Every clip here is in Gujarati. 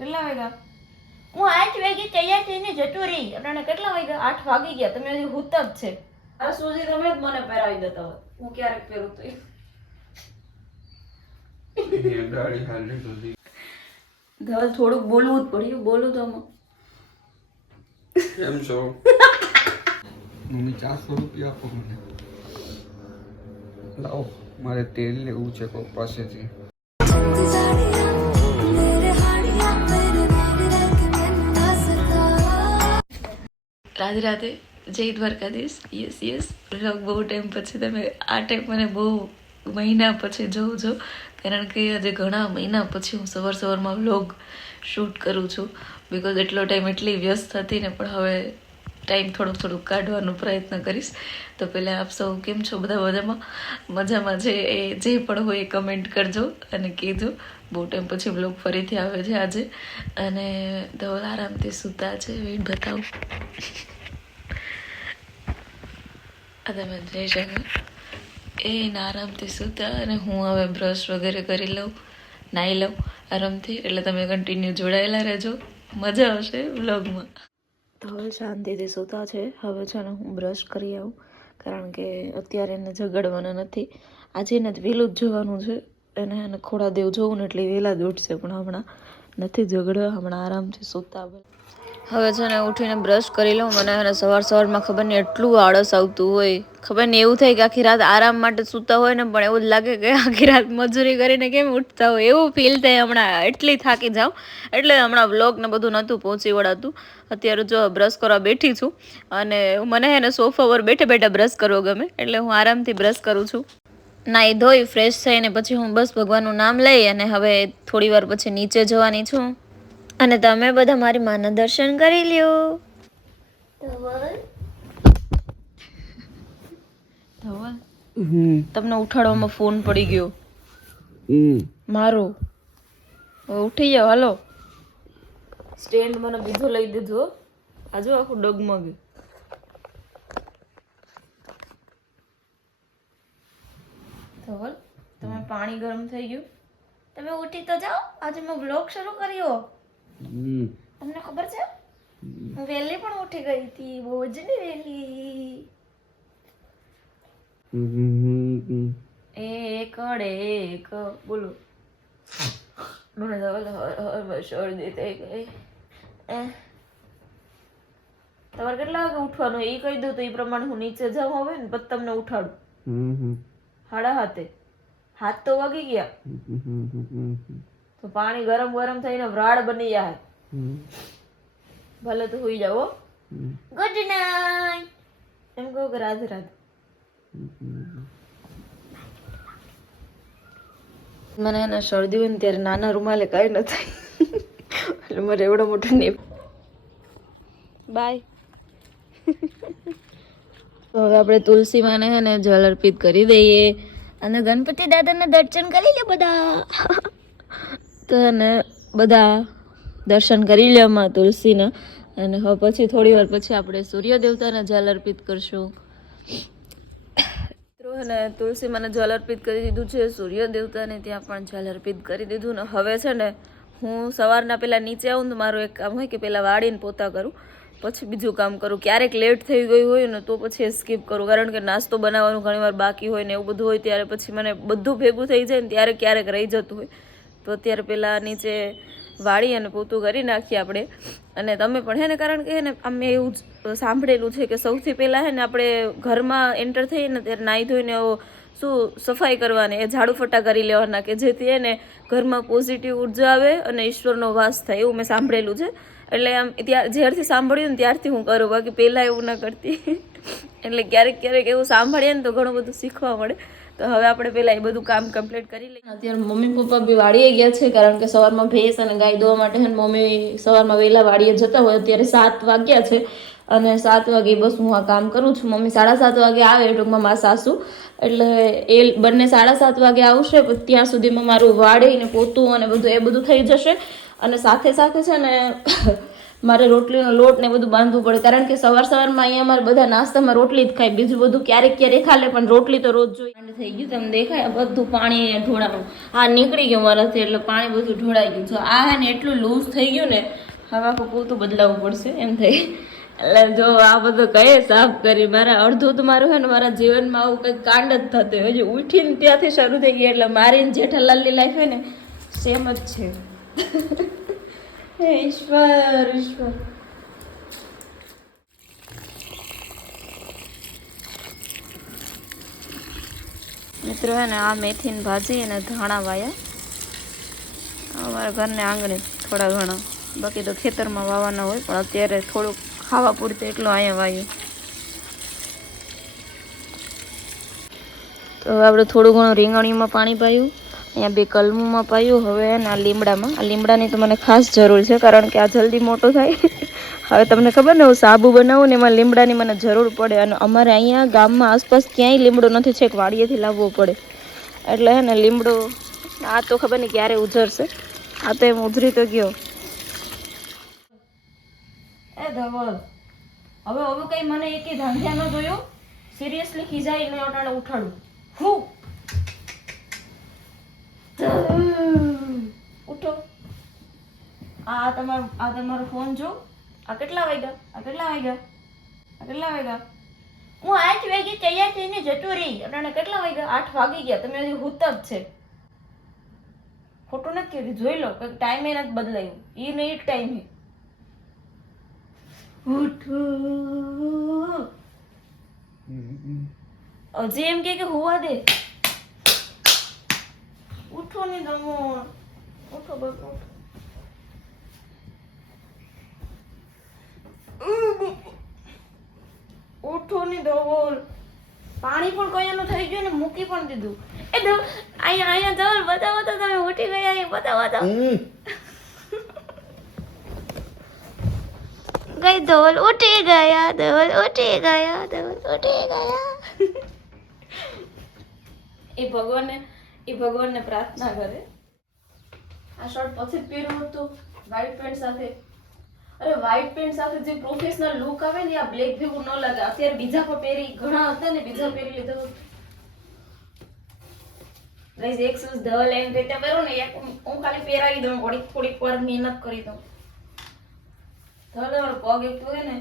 કેટલા વાગ્યા? હું 8 વાગે તૈયાર થઈને જતો રહી. અને કેટલા વાગ્યા? 8 વાગી ગયા. તમે હજી હુતા જ છે. આ સુધી તમે જ મને પહેરાવી દેતા હોય. હું ક્યારેક પહેરું તો ધવલ થોડુંક બોલવું જ પડ્યું. બોલું તો કેમ છો? મમ્મી 400 રૂપિયા આપો મને. લાવો મારે તેલ લેવું છે કોઈ પાસેથી. રાધે રાધે, જય દ્વારકાધીશ. યસ વ્લોગ બહુ ટાઈમ પછી તમે આ ટાઈમ મને બહુ મહિના પછી જોઉં છો, કારણ કે આજે ઘણા મહિના પછી હું સવારમાં વ્લોગ શૂટ કરું છું. બિકોઝ એટલો ટાઈમ એટલી વ્યસ્ત હતી ને, પણ હવે ટાઈમ થોડુંક કાઢવાનો પ્રયત્ન કરીશ. તો પહેલાં આપ સૌ કેમ છો? બધા મજામાં છે? એ જે પણ હોય એ કમેન્ટ કરજો અને કહેજો. બહુ ટાઈમ પછી વ્લોગ ફરીથી આવે છે આજે. અને ધવલ આરામથી સૂતા છે. વેટ બતાવું. આ તમે જઈ શકો. એને આરામથી સૂતા અને હું હવે બ્રશ વગેરે કરી લઉં, નાહી લઉં આરામથી. એટલે તમે કન્ટિન્યુ જોડાયેલા રહેજો, મજા આવશે વ્લોગમાં. તો હવે શાંતિથી સૂતા છે. હવે છે ને હું બ્રશ કરી આવું, કારણ કે અત્યારે એને જગાડવાના નથી. આજે એને જ વહેલું જ જવાનું છે. એને ખોડા દેવ જોવું ને એટલે વહેલા જ ઉઠશે, પણ હમણાં નથી ઝઘડવા. હમણાં આરામથી સૂતા. હવે છે ને ઉઠીને બ્રશ કરી લઉં. મને એને સવારમાં ખબર નહીં એટલું આળસ આવતું હોય, ખબર નહીં એવું થાય કે આખી રાત આરામ માટે સૂતા હોય ને, પણ એવું જ લાગે કે આખી રાત મજૂરી કરીને કેમ ઉઠતા હોય એવું ફીલ થાય. હમણાં એટલી થાકી જાઉં એટલે હમણાં વ્લોગ ને બધું નહોતું પહોંચી વળાતું. અત્યારે જો બ્રશ કરવા બેઠી છું, અને મને એને સોફા પર બેઠા બ્રશ કરવો ગમે, એટલે હું આરામથી બ્રશ કરું છું. નાહી ધોઈ ફ્રેશ થઈને પછી હું બસ ભગવાનનું નામ લઈ અને હવે થોડી વાર પછી નીચે જવાની છું. અને તમે બધા મારી માના દર્શન કરી લ્યો. ધવલ તમને ઉઠાડવામાં ફોન પડી ગયો મારો. ઉઠી જાવ, હાલો. સ્ટેન્ડ મને બીજું લઈ દીધું. આજુ આખું ડગમગ. ધવલ, તમે પાણી ગરમ થઈ ગયું, તમે ઉઠી તો જાઓ. આજે મેં વ્લોગ શરૂ કર્યો. તમને ખબર છે હું વહેલી પણ ઉઠી ગઈ હતી, બહુ જ ને વહેલી. એક બોલો. મને ધવલ શરદી થઈ ગઈ. તમારે કેટલા વાગે ઉઠવાનું એ કહી દઉં તો એ પ્રમાણે હું નીચે જાઉં હવે ને પછી તમને ઉઠાડું. 7:30. 7 તો વાગી ગયા. તો પાણી ગરમ થઈને વ્રાળ બની જાય. ભલે તો સુઈ જાવ. ગુડ નાઈટ એમ કહો કે રાધે રાધે. મને એને શરદી હોય ને ત્યારે નાના રૂમાલે કાંઈ ન થાય, એટલે મારે એવડો મોટો નહીં. બાય. તો હવે આપણે તુલસી માને હે ને જલ અર્પિત કરી દઈએ અને ગણપતિ દાદાના દર્શન કરી લે બધા. તો એને બધા દર્શન કરી લે માં તુલસીના. અને હવે પછી થોડી વાર પછી આપણે સૂર્ય દેવતાને જલ અર્પિત કરશું. અને તુલસી મને જલ અર્પિત કરી દીધું છે, સૂર્ય દેવતાને ત્યાં પણ જલ અર્પિત કરી દીધું. ને હવે છે ને હું સવારના પહેલાં નીચે આવું તો મારું એક કામ હોય કે પહેલાં વાળીને પોતા કરું, પછી બીજું કામ કરું. ક્યારેક લેટ થઈ ગયું હોય ને તો પછી સ્કીપ કરું, કારણ કે નાસ્તો બનાવવાનું ઘણીવાર બાકી હોય ને એવું બધું હોય, ત્યારે પછી મને બધું ભેગું થઈ જાય ને ત્યારે ક્યારેક રહી જતું હોય. તો અત્યારે પહેલાં નીચે વાળી અને પોતું કરી નાખીએ આપણે. અને તમે પણ હે ને, કારણ કે હે ને અમે એવું જ સાંભળેલું છે કે સૌથી પહેલાં હે ને આપણે ઘરમાં એન્ટર થઈએ ને ત્યારે નાહી ધોઈને શું સફાઈ કરવાની, એ ઝાડુ ફટા કરી લેવાના, કે જેથી એને ઘરમાં પોઝિટિવ ઉર્જા આવે અને ઈશ્વરનો વાસ થાય, એવું મેં સાંભળેલું છે. એટલે આમ જ્યારથી સાંભળ્યું ને ત્યારથી હું કરું, બાકી પહેલાં એવું ના કરતી. એટલે ક્યારેક એવું સાંભળીએ ને તો ઘણું બધું શીખવા મળે. તો હવે આપણે પહેલાં એ બધું કામ કમ્પ્લીટ કરી લઈએ. અત્યારે મમ્મી પપ્પા બી વાડીએ ગયા છે, કારણ કે સવારમાં ભેંસ અને ગાય દોવા માટે મમ્મી સવારમાં વહેલા વાડીએ જતા હોય. અત્યારે 7 વાગ્યા છે અને 7 વાગે બસ હું આ કામ કરું છું. મમ્મી 7:30 વાગે આવે, ટૂંકમાં મારા સાસુ. એટલે એ બંને 7:30 વાગે આવશે, ત્યાં સુધીમાં મારું વાળીને પોતું અને બધું થઈ જશે. અને સાથે સાથે છે ને મારે રોટલીનો લોટ ને બધું બાંધવું પડે, કારણ કે સવારમાં અહીંયા અમારે બધા નાસ્તામાં રોટલી જ ખાય, બીજું બધું ક્યારેક ક્યારેક ખાલે, પણ રોટલી તો રોજ જોઈએ. થઈ ગયું તમને દેખાય બધું પાણી ઢોળાનું, આ નીકળી ગયું મારાથી, એટલે પાણી બધું ઢોળાઈ ગયું. જો આ હે ને એટલું લૂઝ થઈ ગયું ને, હવે આખું પોતું બદલાવવું પડશે એમ થઈ. એટલે જો આ બધું કઈ સાફ કરી, મારા અડધું તો મારું છે ને મારા જીવનમાં આવું કંઈક કાંડ જ થતું હોય. હજી ઉઠીને ત્યાંથી શરૂ થઈ ગઈ, એટલે મારી જેઠાલાલની લાઈફ હોય ને સેમ જ છે. હે ઈશ્વર ઈશ્વર. મિત્રો હે ને આ મેથીની ભાજી અને ધાણા વાયા અમારા ઘરને આંગણે થોડા ઘણા, બાકી તો ખેતરમાં વાવવાના હોય, પણ અત્યારે થોડુંક ખાવા પૂરતું એટલું અહીંયા વાયું. તો હવે આપણે થોડું ઘણું રીંગણીમાં પાણી પાયું, અહીંયા 2 કલમુમાં પાયું. હવે ને આ લીમડામાં, આ લીમડાની તો મને ખાસ જરૂર છે, કારણ કે આ જલ્દી મોટો થાય. હવે તમને ખબર ને હું સાબુ બનાવું ને એમાં લીમડાની મને જરૂર પડે, અને અમારે અહીંયા ગામમાં આસપાસ ક્યાંય લીમડો નથી, છેક વાડીએથી લાવવો પડે. એટલે હે ને લીમડો આ તો ખબર નહીં ક્યારે ઉજરશે, આ તો એમ ઉજરી તો ગયો. એ ધવલ, હવે કઈ મને એક ધાંધ્યા ન જોયો, સિરિયસલી ખીજાઈ ને અટાણે ઉઠાડું. હું ઉઠો. આ તમારો ફોન જો, આ કેટલા વાગ્યા? હું 8 વાગે તૈયાર થઈને જતો રહી, અટાણે કેટલા વાગ્યા? 8 વાગી ગયા, તમે હજી હુતા જ છે. ખોટું નથી કહેતી, જોઈ લો, કંઈક ટાઈમે નથી બદલાયું, એ નહીં એક ટાઈમે. ઉઠો. હજી એમ કે હોવા દે. ઉઠો ને દમણ, ઉઠો બસ ઉઠો. ઉઠો ની ધવલ, પાણી પણ કયાનું થઈ ગયું ને મૂકી પણ દીધું. એ ધવલ અહીંયા ધવલ બતાવો તો તમે ઉઠી ગયા, એ બતાવો તો. ગઈ ધવલ ઉઠી ગયા, એ ભગવાનને પ્રાર્થના કરે. આ શર્ટ પછી જ પહેર્યું હતું વ્હાઈટ પેન્ટ સાથે. અરે વ્હાઈટ પેન્ટ સાથે જે પ્રોફેશનલ લુક આવે ને, આ બ્લેક ભેગું ન લાગે. અત્યારે બીજા પર પહેરી, ઘણા હતા ને બીજા પહેરી લીધો. ગાઈસ એક શૂઝ ધવલ એમ રીતે પહેરો ને, એક હું ખાલી પહેરાવી દઉં, થોડીક વાર મહેનત કરી દઉં. ધવલ તમારો પગ એક તો હે ને,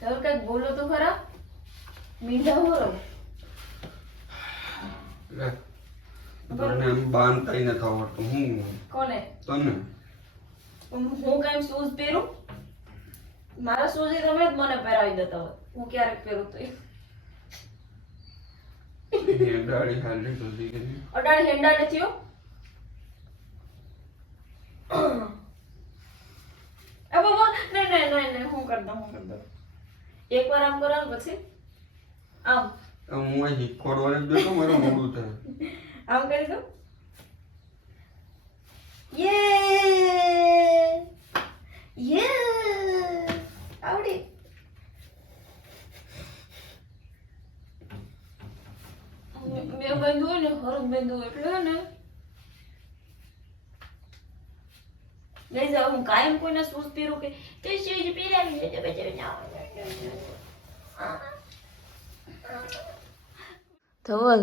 ધવલ કઈક બોલો તો ખરા, મીંઢા હો રહો. તને આમ બાંધતા નથી આવડતું. હું કોને? તને. હું કાંઈ શૂઝ પહેરું? મારા શૂઝ તમે જ મને પહેરાવી દેતા હોય, હું ક્યારેક પહેરું તો. હેડાડી હાલી તો દીકરી. અડાડી હેંડા નથી હો. એ બાબા નહીં, હું કરી દઉં. એકવાર આમ કરો ને પછી આમ. હું અહીં ખોડવાને જ બેઠો, મારું મોડું થાય. આમ કરી દો. આવડી. મેં બાંધ્યું હોય ને, હરું બાંધ્યું એટલે ને લઈ જાવ. હું કાયમ કોઈના શૂઝ પહેરું કે તે શૂઝ પહેરાવી લેજો બચારી જાવ. ધવલ,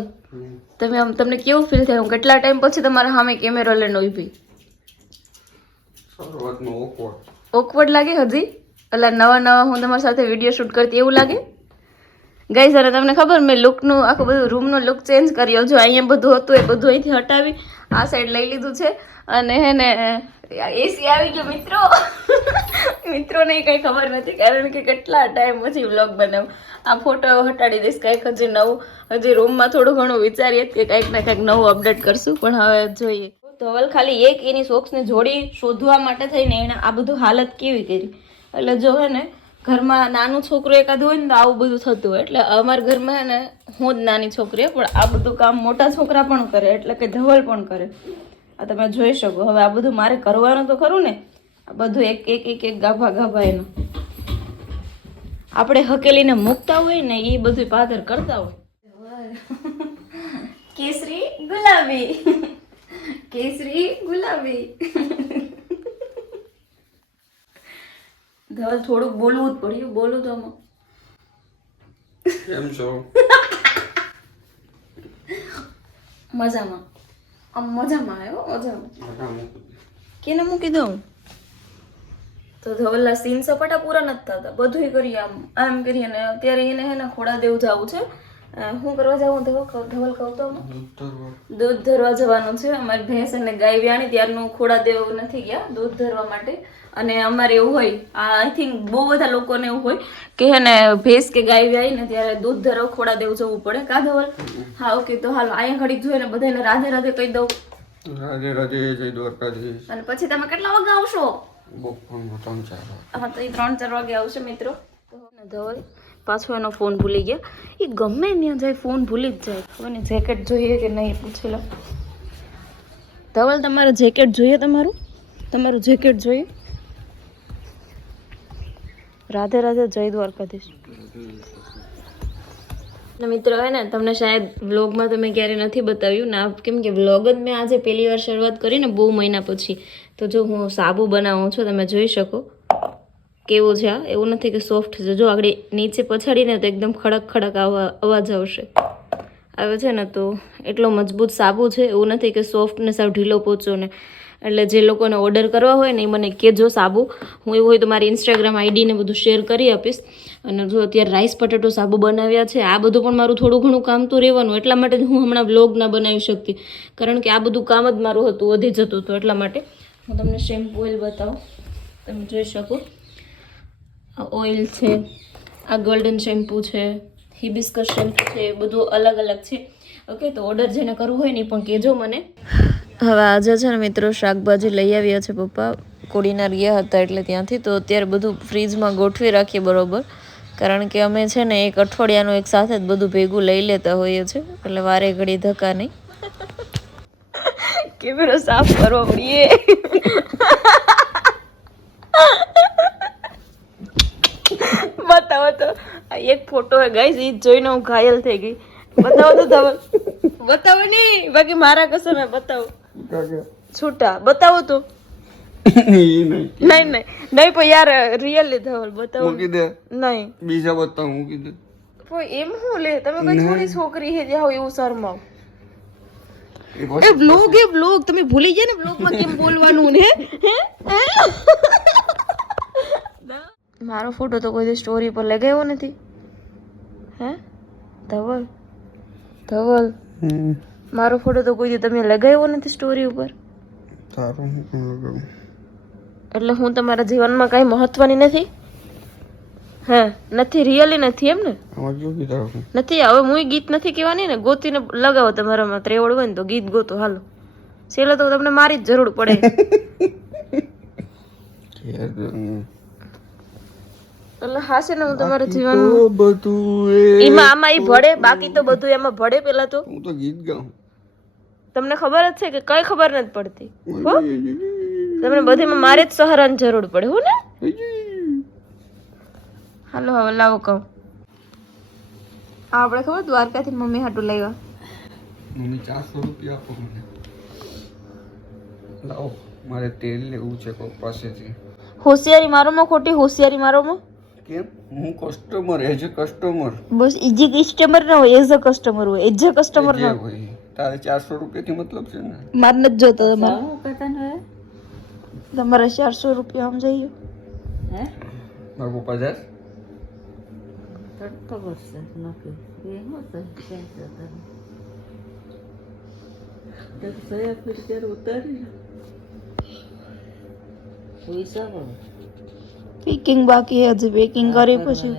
તમને કેવું ફીલ થાય? હું કેટલા ટાઈમ પછી તમારા સામે કેમેરો લઈને ઊભી? શરૂઆતમાં ઓકવર્ડ લાગે હજી? એટલે નવા હું તમારી સાથે વિડીયો શૂટ કરતી એવું લાગે? ગાઈસ, અને તમને ખબર, મેં લુકનું આખું બધું રૂમનો લુક ચેન્જ કર્યો. જો અહીંયા બધું હતું એ બધું અહીંથી હટાવી આ સાઈડ લઈ લીધું છે. અને હે ને એસી આવી ગયો મિત્રોને કંઈ ખબર નથી, કારણ કે કેટલા ટાઈમ પછી વ્લોગ બનાવું. આ ફોટો હટાડી દઈશ. કંઈક હજી નવું, હજી રૂમમાં થોડું ઘણું વિચારીએ કે કંઈક ને કંઈક નવું અપડેટ કરશું, પણ હવે જોઈએ. ધવલ ખાલી એક એની સોક્સને જોડી શોધવા માટે થઈને એણે આ બધું હાલત કેવી કરી. એટલે જો હે ને ઘરમાં નાનું છોકરું એકાદ હોય ને તો આવું બધું થતું હોય. એટલે અમારા ઘરમાં હે ને હું જ નાની છોકરી, પણ આ બધું કામ મોટા છોકરા પણ કરે, એટલે કે ધવલ પણ કરે. આ તમે જોઈ શકો. હવે આ બધું મારે કરવાનું તો ખરું ને, આ બધું એક ગાભા એનું આપણે હકેલીને મૂકતા હોય ને, એ બધું પાદર કરતા હોય. કેસરી ગુલાબી. કેસરી ગુલાબી. ધવલ થોડુંક બોલવું જ પડ્યું. બોલું તો આમાં. કેમ છો? મજામાં. આમ મજામાં આવ્યો મજામાં. મજામાં. કેને મૂકી દઉં? તો ધવલના સીન સપાટા પૂરા નથી થતા. બધુંય કરીએ આમ કરીએ ને અત્યારે એને હે ને ખોડા દેવું જવું છે. શું કરવા જવું ધવલ કહું તો દૂધ ધરવા જવાનું છે. અમારી ભેંસ અને ગાય વ્યાણી ત્યારનું ખોડા દેવું નથી ગયા દૂધ ધરવા માટે. અને અમારે એવું હોય આઈ થિંક બહુ બધા લોકોને એવું હોય કે હે ને ભેંસ કે ગાય વ્યાય ને ત્યારે દૂધ ધરવા ખોડા દેવું જવું પડે કા ધવલ? હા ઓકે તો હાલો અહીંયા ઘડીક જોઈએ ને બધાને રાધે રાધે કહી દઉં. રાધે રાધે, જય દ્વારકાધીશ. અને પછી તમે કેટલા વાગે આવશો? બપોરના 3-4 વાગે. હા તો એ 3-4 વાગે આવશે મિત્રો. ધવલ પાછો એનો ફોન ભૂલી ગયા. એ ગમે ત્યાં જાય ફોન ભૂલી જ જાય. ખબર નહીં જેકેટ જોઈએ કે નહીં પૂછેલો. ધવલ તમારું જેકેટ જોઈએ? તમારું જેકેટ જોઈએ? રાધે રાધે, જય દ્વારકાધીશ. મિત્રો હે ને તમને શાયદ વ્લોગમાં તો મેં ક્યારે નથી બતાવ્યું ના, કેમ કે વ્લોગ જ મેં આજે પહેલી વાર શરૂઆત કરી ને બહુ મહિના પછી. તો જો હું સાબુ બનાવું છું તમે જોઈ શકો કેવું છે. આ એવું નથી કે સોફ્ટ છે. જો આગળ નીચે પછાડીને તો એકદમ ખડક ખડક અવાજ આવશે આવે છે ને. તો એટલો મજબૂત સાબુ છે. એવું નથી કે સોફ્ટ ને સાવ ઢીલો પોચો ને. એટલે જે લોકોને ઓર્ડર કરવા હોય ને એ મને કહેજો સાબુ. હું એવું હોય તો મારી ઇન્સ્ટાગ્રામ આઈડીને બધું શેર કરી આપીશ. અને જો અત્યારે રાઈસ પટેટો સાબુ બનાવ્યા છે. આ બધું પણ મારું થોડું ઘણું કામ તો રહેવાનું. એટલા માટે જ હું હમણાં વ્લોગ ના બનાવી શકતી, કારણ કે આ બધું કામ જ મારું હતું, વધી જતું હતું. એટલા માટે હું તમને શેમ્પુ ઓઇલ બતાવું. તમે જોઈ શકો આ ઓઇલ છે, આ ગોલ્ડન શેમ્પુ છે, હિબિસ્કસ શેમ્પુ છે, બધું અલગ અલગ છે. ઓકે તો ઓર્ડર જેને કરવું હોય ને પણ કહેજો મને. હવે આજે છે ને મિત્રો શાકભાજી લઈ આવ્યા છે પપ્પા, કોડીના રહ્યા હતા એટલે ત્યાંથી. તો અત્યારે બધું ફ્રીજમાં ગોઠવી રાખીએ બરોબર, કારણ કે અમે છે ને એક અઠવાડિયાનું એક સાથે જ બધું ભેગું લઈ લેતા હોઈએ છીએ, એટલે વારે ઘડી ધક્કા નહીં. કેમેરો સાફ કરવો પડીએ. બતાવો તો આ એક ફોટો હે ગાઈસ, ઈ જોઈને હું ઘાયલ થઈ ગઈ. બતાવો તો ધવલ, બતાવો નહીં બાકી મારા કસમે બતાવો. છૂટા બતાવો તો. નહીં પણ યાર રિયલી ધવલ બતાવો. મૂકી દે. નહીં બીજા બતાવ મૂકી દે. કોઈ એમ હું લે તમે કોઈ થોડી છોકરી હે જાવ એવું શરમાવ. એ બ્લોગ તમે ભૂલી ગયા ને બ્લોગમાં કેમ બોલવાનું ને. મારો ફોટો તો કોઈ સ્ટોરી પર લગાવ્યો નથી હે ધવલ? મારો ફોટો તો કોઈ તમે લગાવ્યો નથી સ્ટોરી ઉપર. તારું એટલે હું તમારા જીવનમાં કઈ મહત્વની નથી? હે નથી? રિયલી નથી એમ ને? નથી. હવે હું ગીત નથી કહેવાની ને, ગોતીને લગાવો તમારામાં ત્રેવડ હોય ને તો ગીત ગોતો હાલો. છેલ્લે તો તમને મારી જ જરૂર પડે. એટલે હાશે ને હું તમારા જીવન એમાં આમાં ઈ ભળે, બાકી તો બધું એમાં ભળે. પેલા તો હું તો ગીત ગાઉં. તમને ખબર જ છે કે કઈ ખબર નથી પડતી હો. તમને બધીમાં મારે જ સહારાની જરૂર પડે હો ને. હાલો હવે લાવો કહું. આપણે ખબર દ્વારકાથી મમ્મી હાટું લાવ્યા. મમ્મી 400 રૂપિયા આપો મને. લાવો મારે તેલ લેવું છે કોઈ પાસેથી. હોશિયારી મારોમાં ખોટી હોશિયારી મારોમાં. કેમ? હું કસ્ટમર, એજ અ કસ્ટમર. બસ એજ કસ્ટમર ના હોય, એજ અ કસ્ટમર હોય. એજ અ કસ્ટમર ના હોય. તારે 400 રૂપિયાથી મતલબ છે ને? માર નથી જોતો તમારે. તમારે 400 રૂપિયા સમજાયો હે? મારા પપ્પા જાય પેકિંગ બાકી હજી, પેકિંગ કરી પછી.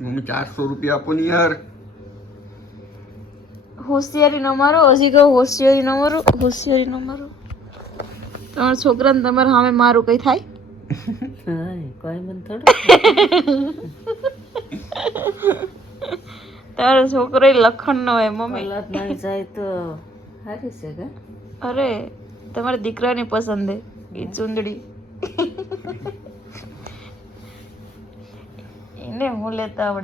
મમ્મી 400 રૂપિયા આપો ને યાર. હોશિયારી ન મારો, હજી કહું હોશિયારી ન મારો, હોશિયારી ન મારો. તમારા છોકરાને તમારા સામે મારું કઈ થાય? કઈ મને થોડું. તારો છોકરો લખણ નો હોય મમ્મી. નહીં જાય તો સારી છે કે? અરે તમારા દીકરાની પસંદ હે એ ચૂંદડી. એને હું લેતા આવડે.